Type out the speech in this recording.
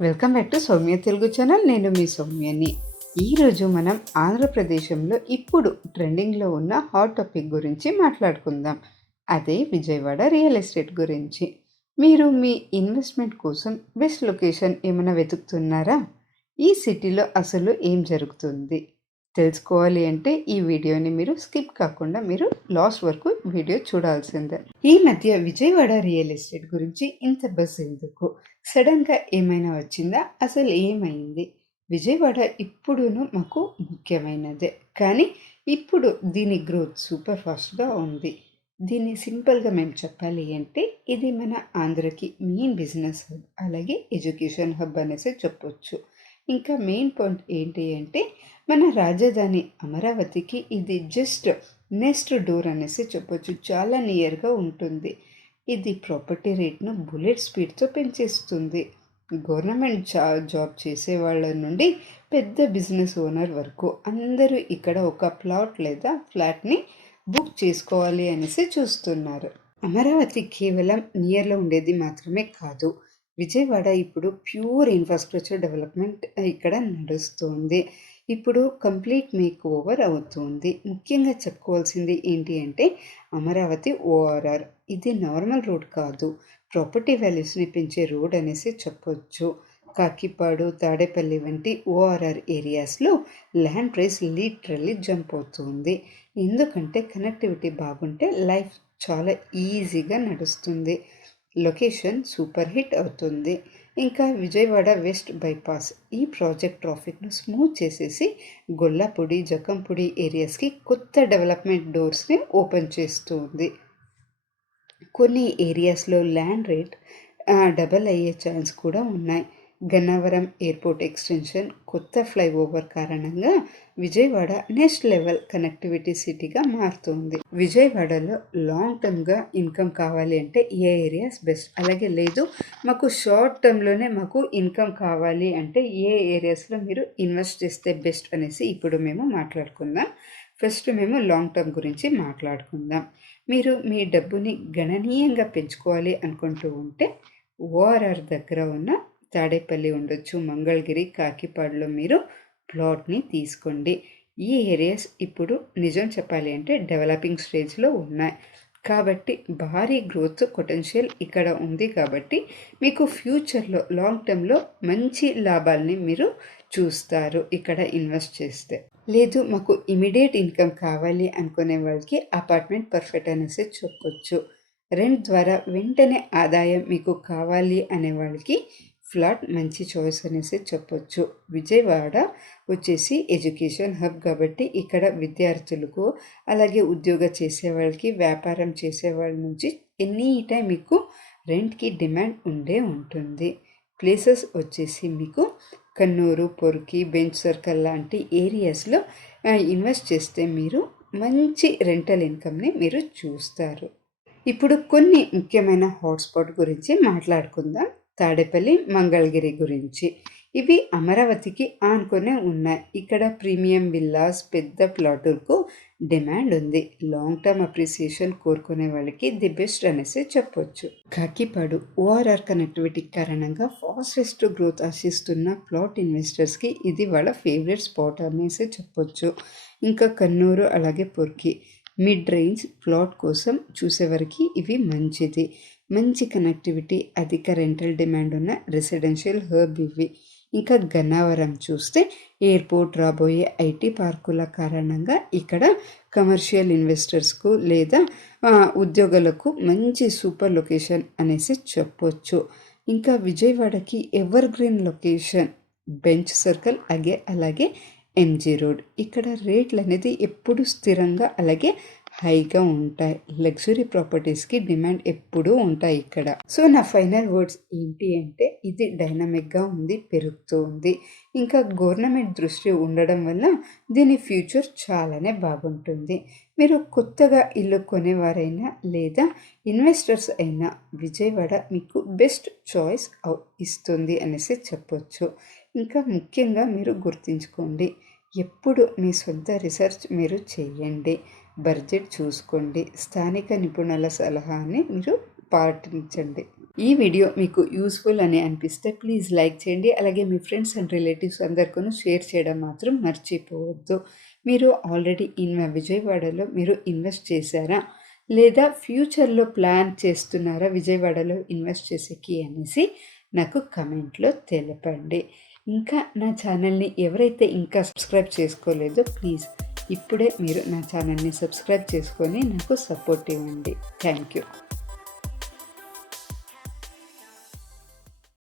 Welcome back to Soumya Telugu channel. నేను మీ సౌమ్యని. ఈరోజు మనం ఆంధ్రప్రదేశంలో ఇప్పుడు ట్రెండింగ్లో ఉన్న హాట్ టాపిక్ గురించి మాట్లాడుకుందాం. అదే విజయవాడ రియల్ ఎస్టేట్ గురించి. మీరు మీ ఇన్వెస్ట్మెంట్ కోసం బెస్ట్ లొకేషన్ ఏమైనా వెతుకుతున్నారా? ఈ సిటీలో అసలు ఏం జరుగుతుంది తెలుసుకోవాలి అంటే ఈ వీడియోని మీరు స్కిప్ కాకుండా మీరు లాస్ట్ వరకు వీడియో చూడాల్సిందే. ఈ మధ్య విజయవాడ రియల్ ఎస్టేట్ గురించి ఇంత బస్ ఎందుకు? సడన్గా ఏమైనా వచ్చిందా? అసలు ఏమైంది? విజయవాడ ఇప్పుడును మాకు ముఖ్యమైనదే, కానీ ఇప్పుడు దీని గ్రోత్ సూపర్ ఫాస్ట్గా ఉంది. దీన్ని సింపుల్గా మేము చెప్పాలి అంటే ఇది మన ఆంధ్రకి మెయిన్ బిజినెస్ హబ్, అలాగే ఎడ్యుకేషన్ హబ్ అనేసి చెప్పొచ్చు. ఇంకా మెయిన్ పాయింట్ ఏంటి అంటే మన రాజధాని అమరావతికి ఇది జస్ట్ నెక్స్ట్ డోర్ అనేసి చెప్పొచ్చు. చాలా నియర్గా ఉంటుంది. ఇది ప్రాపర్టీ రేట్ను బుల్లెట్ స్పీడ్తో పెంచేస్తుంది. గవర్నమెంట్ జాబ్ చేసే వాళ్ళ నుండి పెద్ద బిజినెస్ ఓనర్ వరకు అందరూ ఇక్కడ ఒక ప్లాట్ లేదా ఫ్లాట్ని బుక్ చేసుకోవాలి అనేసి చూస్తున్నారు. అమరావతి కేవలం నియర్లో ఉండేది మాత్రమే కాదు, విజయవాడ ఇప్పుడు ప్యూర్ ఇన్ఫ్రాస్ట్రక్చర్ డెవలప్మెంట్ ఇక్కడ నడుస్తుంది. ఇప్పుడు కంప్లీట్ మేక్ ఓవర్ అవుతుంది. ముఖ్యంగా చెప్పుకోవాల్సింది ఏంటి అంటే అమరావతి ఓఆర్ఆర్. ఇది నార్మల్ రోడ్ కాదు, ప్రాపర్టీ వాల్యూస్ని పెంచే రోడ్ అనేసి చెప్పొచ్చు. కాకిపాడు, తాడేపల్లి వంటి ఓఆర్ఆర్ ఏరియాస్లో ల్యాండ్ ప్రైస్ లిటరల్లీ జంప్ అవుతుంది. ఎందుకంటే కనెక్టివిటీ బాగుంటే లైఫ్ చాలా ఈజీగా నడుస్తుంది. లొకేషన్ సూపర్ హిట్ అవుతుంది. ఇంకా విజయవాడ వెస్ట్ బైపాస్ ఈ ప్రాజెక్ట్ ట్రాఫిక్ను స్మూత్ చేసేసి గొల్లపూడి, జకంపూడి ఏరియాస్కి కొత్త డెవలప్మెంట్ డోర్స్ని ఓపెన్ చేస్తుంది. కొన్ని ఏరియాస్లో ల్యాండ్ రేట్ డబల్ అయ్యే ఛాన్స్ కూడా ఉన్నాయి. గన్నవరం ఎయిర్పోర్ట్ ఎక్స్టెన్షన్, కొత్త ఫ్లైఓవర్ కారణంగా విజయవాడ నెక్స్ట్ లెవెల్ కనెక్టివిటీ సిటీగా మారుతుంది. విజయవాడలో లాంగ్ టర్మ్గా ఇన్కమ్ కావాలి అంటే ఏ ఏరియాస్ బెస్ట్? అలాగే లేదు మాకు షార్ట్ టర్మ్లోనే మాకు ఇన్కమ్ కావాలి అంటే ఏ ఏరియాస్లో మీరు ఇన్వెస్ట్ చేస్తే బెస్ట్ అనేసి ఇప్పుడు మేము మాట్లాడుకుందాం. ఫస్ట్ మేము లాంగ్ టర్మ్ గురించి మాట్లాడుకుందాం. మీరు మీ డబ్బుని గణనీయంగా పెంచుకోవాలి అనుకుంటూ ఉంటే ఓఆర్ఆర్ దగ్గర ఉన్న తాడేపల్లి ఉండొచ్చు, మంగళగిరి, కాకిపాడులో మీరు ప్లాట్ని తీసుకోండి. ఈ ఏరియాస్ ఇప్పుడు నిజం చెప్పాలి అంటే డెవలపింగ్ స్టేజ్లో ఉన్నాయి కాబట్టి భారీ గ్రోత్ పొటెన్షియల్ ఇక్కడ ఉంది. కాబట్టి మీకు ఫ్యూచర్లో లాంగ్ టర్మ్లో మంచి లాభాలని మీరు చూస్తారు ఇక్కడ ఇన్వెస్ట్ చేస్తే. లేదు మాకు ఇమీడియట్ ఇన్కమ్ కావాలి అనుకునే వాళ్ళకి అపార్ట్మెంట్ పర్ఫెక్ట్ అనేసి చెప్పొచ్చు. రెంట్ ద్వారా వెంటనే ఆదాయం మీకు కావాలి అనే వాళ్ళకి ఫ్లాట్ మంచి చాయిస్ అనేసి చెప్పొచ్చు. విజయవాడ వచ్చేసి ఎడ్యుకేషన్ హబ్ కాబట్టి ఇక్కడ విద్యార్థులకు, అలాగే ఉద్యోగం చేసే వాళ్ళకి, వ్యాపారం చేసే వాళ్ళ నుంచి ఎనీ టైం మీకు రెంట్కి డిమాండ్ ఉండే ఉంటుంది. ప్లేసెస్ వచ్చేసి మీకు కన్నూరు, పొరికి, బెంచ్ సర్కిల్ లాంటి ఏరియాస్లో ఇన్వెస్ట్ చేస్తే మీరు మంచి రెంటల్ ఇన్కమ్ని మీరు చూస్తారు. ఇప్పుడు కొన్ని ముఖ్యమైన హాట్స్పాట్ గురించి మాట్లాడుకుందాం. తాడేపల్లి, మంగళగిరి గురించి. ఇవి అమరావతికి ఆనుకొనే ఉన్నాయి. ఇక్కడ ప్రీమియం విల్లాస్, పెద్ద ప్లాటులకు డిమాండ్ ఉంది. లాంగ్ టర్మ్ అప్రిసియేషన్ కోరుకునే వాళ్ళకి ది బెస్ట్ అనేసి చెప్పొచ్చు. కాకిపాడు ఓఆర్ఆర్ కనెక్టివిటీ కారణంగా ఫాస్టెస్ట్ గ్రోత్ ఆశిస్తున్న ప్లాట్ ఇన్వెస్టర్స్కి ఇది వాళ్ళ ఫేవరెట్ స్పాట్ అనేసి చెప్పొచ్చు. ఇంకా కన్నూరు, అలాగే పొర్కి మిడ్ రేంజ్ ప్లాట్ కోసం చూసేవారికి ఇవి మంచిది. మంచి కనెక్టివిటీ, అధిక రెంటల్ డిమాండ్ ఉన్న రెసిడెన్షియల్ హబ్ ఇవి. ఇంకా గన్నవరం చూస్తే ఎయిర్పోర్ట్, రాబోయే ఐటీ పార్కుల కారణంగా ఇక్కడ కమర్షియల్ ఇన్వెస్టర్స్కు లేదా ఉద్యోగులకు మంచి సూపర్ లొకేషన్ అనేసి చెప్పొచ్చు. ఇంకా విజయవాడకి ever green location bench circle, అలాగే ఎంజీ రోడ్. ఇక్కడ రేట్లు అనేది ఎప్పుడు స్థిరంగా అలాగే హైగా ఉంటాయి. లగ్జరీ ప్రాపర్టీస్కి డిమాండ్ ఎప్పుడూ ఉంటాయి ఇక్కడ. సో నా ఫైనల్ వర్డ్స్ ఏంటి అంటే ఇది డైనమిక్గా ఉంది, పెరుగుతూ ఉంది. ఇంకా గవర్నమెంట్ దృష్టి ఉండడం వల్ల దీని ఫ్యూచర్ చాలానే బాగుంటుంది. మీరు కొత్తగా ఇల్లు కొనేవారైనా లేదా ఇన్వెస్టర్స్ అయినా విజయవాడ మీకు బెస్ట్ చాయిస్ ఇస్తుంది అనేసి చెప్పొచ్చు. ఇంకా ముఖ్యంగా మీరు గుర్తుంచుకోండి, ఎప్పుడు మీ సొంత రీసెర్చ్ మీరు చేయండి, బడ్జెట్ చూసుకోండి, స్థానిక నిపుణుల సలహాని మీరు పాటించండి. ఈ వీడియో మీకు యూస్ఫుల్ అని అనిపిస్తే ప్లీజ్ లైక్ చేయండి. అలాగే మీ ఫ్రెండ్స్ అండ్ రిలేటివ్స్ అందరికీ షేర్ చేయడం మాత్రం మర్చిపోవద్దు. మీరు ఆల్రెడీ విజయవాడలో మీరు ఇన్వెస్ట్ చేశారా? లేదా ఫ్యూచర్‌లో ప్లాన్ చేస్తున్నారా విజయవాడలో ఇన్వెస్ట్ చేసేకి అనేసి నాకు కమెంట్‌లో తెలపండి. ఇంకా నా ఛానల్‌ని ఎవరైతే ఇంకా సబ్స్క్రైబ్ చేసుకోలేదో ప్లీజ్ ఇప్పుడే మీరు నా ఛానల్‌ని సబ్స్క్రైబ్ చేసుకొని నాకు సపోర్ట్ ఇవ్వండి. Thank you.